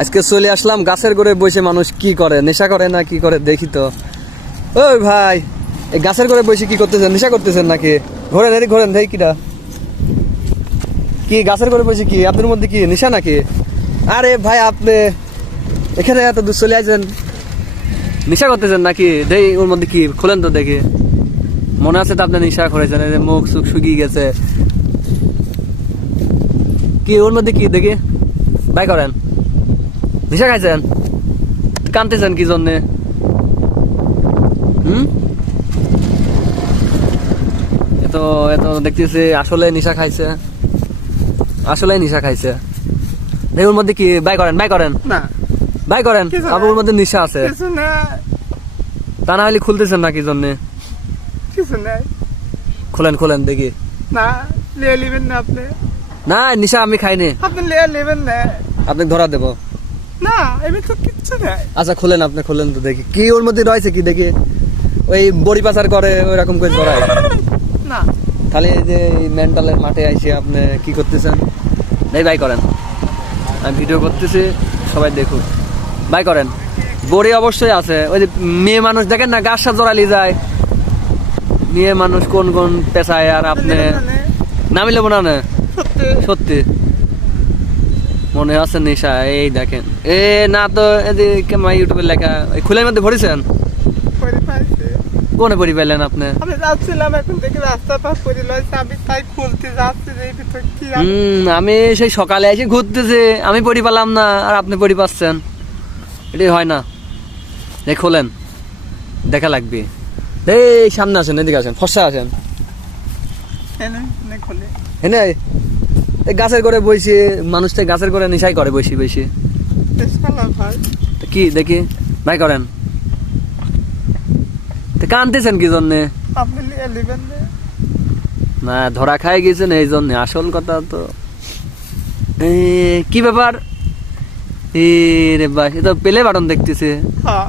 আজকে চলে আসলাম গাছের গোড়ে বসে মানুষ কি করে, নেশা করে না কি করে দেখি তো। ওই ভাই, এই গাছের গোড়ে বসে কি করতেছেন? নেশা করতেছেন নাকি? ঘোরেন এদিক ঘোরেন, দেখি কিটা কি গাছের গোড়ে বসে কি আপনার মধ্যে কি নেশা নাকি? আরে ভাই, আপনি এখানে এত দূর চলে আসছেন, নেশা করতেছেন নাকি? দেই ওর মধ্যে কি, খোলেন তো দেখি। মনে আছে তো আপনি নেশা করেছেন, এই যে মুখ সুখ শুকিয়ে গেছে। কি ওর মধ্যে কি দেখি, বাই করেন। নেশা খাইছেন? কানতেছেন কি জন্যে? এত এত দেখতেছি আসলে নেশা খাইছে, আসলে নেশা খাইছে। দেখি ওর মধ্যে কি, বাই করেন, বাই করেন না, বাই করেন। আপনার মধ্যে নেশা আছে, কিছু না, তা না হলে খুলতেছেন না কি জন্যে? কিছু নাই। খোলেন খোলেন দেখি। না, লিয়ে নেবেন না আপনি, না, নেশা আমি খাইনি, আপনি লিয়ে নেবেন না। আপনি ধরা দেবো। না, এমনি তো কিচ্ছু নাই। আচ্ছা খোলেন, আপনি খোলেন তো দেখি কি ওর মধ্যে রয়েছে কি দেখি। ওই বড়ি পাচার করে ওই রকম করে ধরায় না, তাহলে এই যে মেন্টালের মাঠে আইসে আপনি কি করতেছেন? এই বাই করেন, আমি ভিডিও করতেছি, সবাই দেখুক। বাই করেন। বড়ি অবশ্যই আছে। ওই যে মেয়ে মানুষ দেখেন না, গাছ সাথে জড়ালি যায়, মেয়ে মানুষ কোন কোন পেশায়, আর আপনি নামি লেবো না। সত্যি সত্যি মনে আছে নেশা। এই দেখেন, এ না তো ইউটিউবের লেখা এই খুলের মধ্যে ভরেছেন। করে পাইছে। কোনে পড়ি পাইলেন আপনি? আমি যাচ্ছিলাম, এখন দেখি রাস্তা পার করে লইছে, আমি তাই খুলতে যাচ্ছি যে এই ভিতর কি আছে। আমি সেই সকালে এসে ঘুরতেছি, আমি পড়ি পেলাম না আর আপনি পড়ি পাচ্ছেন, এটাই হয় না। এই খোলেন, দেখা লাগবে। এই সামনে আসেন, এদিকে আসেন, ফর্সা আসেন। এনে এনে খুলে হ্যাঁ, এই গাছের করে বসে মানুষ তো গাছের করে নেশাই করে বসে বসে। বেশ ভালো ভাই। তো কি দেখি, ভাই করেন। তো কানতেছেন কি জন্যে? আপনি লিয়ে নেবেন না। না, ধরা খাই গেছেন এই জন্য। আসল কথা তো কি ব্যাপার, এ রে বাস, এ তো পেলে বাটন দেখতেছে। হ্যাঁ,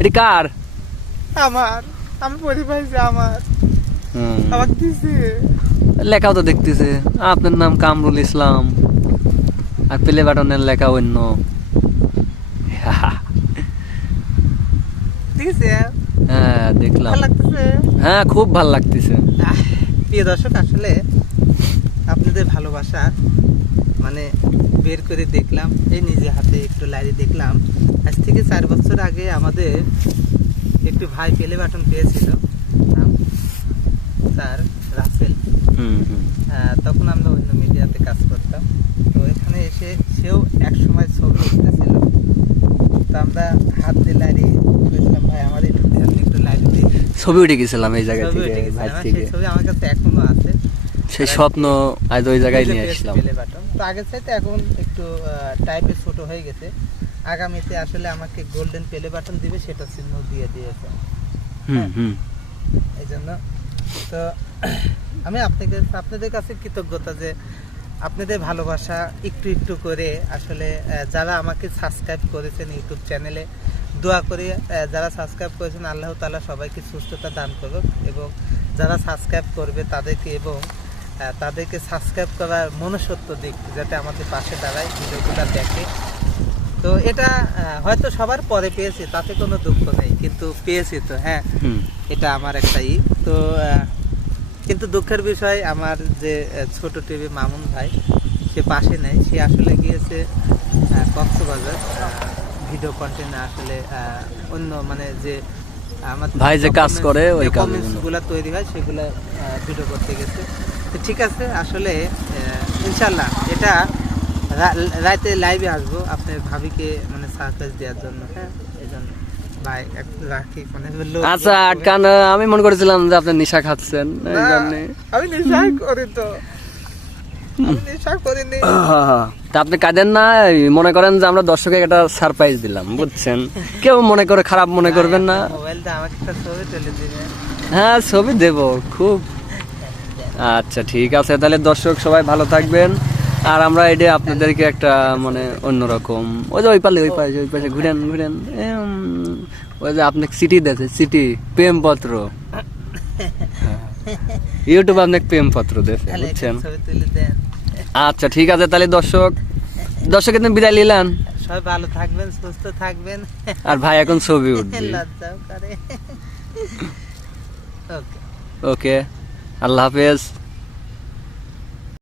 এটি কার? আমার, আমি পড়ে পাইছি আমার, আমাকে দিছি। লেখাও তো দেখতেছে, আপনার নাম কামরুল ইসলাম, আর প্লে বাটনের লেখা অন্য। দিছে। হ্যাঁ দেখলাম, ভালো লাগতেছে। হ্যাঁ খুব ভালো লাগতেছে। প্রিয় দর্শক, আসলে আপনাদের ভালোবাসা মানে বের করে দেখলাম, এই নিজে হাতে একটু লাইরে দেখলাম। আজ থেকে 4 বছর আগে আমাদের একটু ভাই পেলে বাটন পেয়েছিল, নাম স্যার রাসেল। তখন আমরা অন্য মিডিয়াতে কাজ করতাম, তো এখানে এসে সেও এক সময় ছবি উঠতেছিল, তো আমরা হাত দিয়ে লাইরে বলেছিলাম, ভাই আমার একটু লাইরে দিই। ছবি উঠে গেছিলাম এই জায়গা ছবি থেকে, উঠে গেছে, ভাই আমার থেকে। সেই ছবি আমার কাছে এখনো আছে। সেই স্বপ্ন আজ ওই জায়গায় নিয়ে আসলাম। প্লে বাটন তো আগের চাইতে এখন একটু টাইপে ছোট হয়ে গেছে। আগামীতে আসলে আমাকে গোল্ডেন প্লে বাটন দিবে, সেটা চিহ্ন দিয়ে দিয়েছে। এই জন্য তো আমি আপনাদের কাছে কৃতজ্ঞতা যে আপনাদের ভালোবাসা একটু একটু করে আসলে যারা আমাকে সাবস্ক্রাইব করেছেন ইউটিউব চ্যানেলে, দোয়া করে যারা সাবস্ক্রাইব করেছেন আল্লাহ তাআলা সবাইকে সুস্থতা দান করুক, এবং যারা সাবস্ক্রাইব করবে তাদেরকে, এবং তাদেরকে সাবস্ক্রাইব করার মনুষ্যত্ব দিক, যাতে আমাদের পাশে দাঁড়ায়, ভিডিওগুলো দেখে। তো এটা হয়তো সবার পরে পেয়েছি, তাতে কোনো দুঃখ নেই, কিন্তু পেয়েছি তো। হ্যাঁ, এটা আমার একটা তো কিন্তু দুঃখের বিষয়, আমার যে ছোট টিভি মামুন ভাই, সে পাশে নেই। সে আসলে গিয়েছে কক্সবাজার ভিডিও কন্টেন্ট, আসলে অন্য মানে যে আমার ভাই যে কাজ করে ওই কমেন্টসগুলো তৈরি হয় সেগুলো ভিডিও করতে গেছে। তো ঠিক আছে, আসলে ইনশাল্লাহ এটা রাতে লাইভে আসবো আপনার ভাবিকে মানে সারপ্রাইজ দেওয়ার জন্য। হ্যাঁ, এই জন্য ভাই রাখি মানে। আচ্ছা আটকান, আমি মনে করেছিলাম যে আপনি নেশা খাচ্ছেন এই জন্য। আমি নেশা করি তো, আমি নেশা করিনি। তা আপনি কাঁদেন না, মনে করেন যে আমরা দর্শকের একটা সারপ্রাইজ দিলাম, বুঝছেন? কেউ মনে করে খারাপ মনে করবেন না। মোবাইলটা আমাকে একটা ছবি তুলে দিবে। হ্যাঁ ছবি দেব খুব। আচ্ছা ঠিক আছে, তাহলে দর্শক সবাই ভালো থাকবেন। আর আমরা এটা আপনাদেরকে একটা মানে অন্যরকম, ওই যে ওই পাশে ঘুরেন ঘুরেন, ওই যে আপনাকে চিঠি দিয়েছে, চিঠি প্রেমপত্র, ইউটিউব আপনাকে প্রেমপত্র দিয়েছে, বুঝছেন? ছবি তুলে দেন। আচ্ছা ঠিক আছে, তাহলে দর্শক দর্শকের জন্য বিদায় নিলেন সবাই ভালো থাকবেন, সুস্থ থাকবেন। আর ভাই এখন ছবি উঠবে। লজ্জাও করে। ওকে। ওকে, আল্লাহ হাফেজ।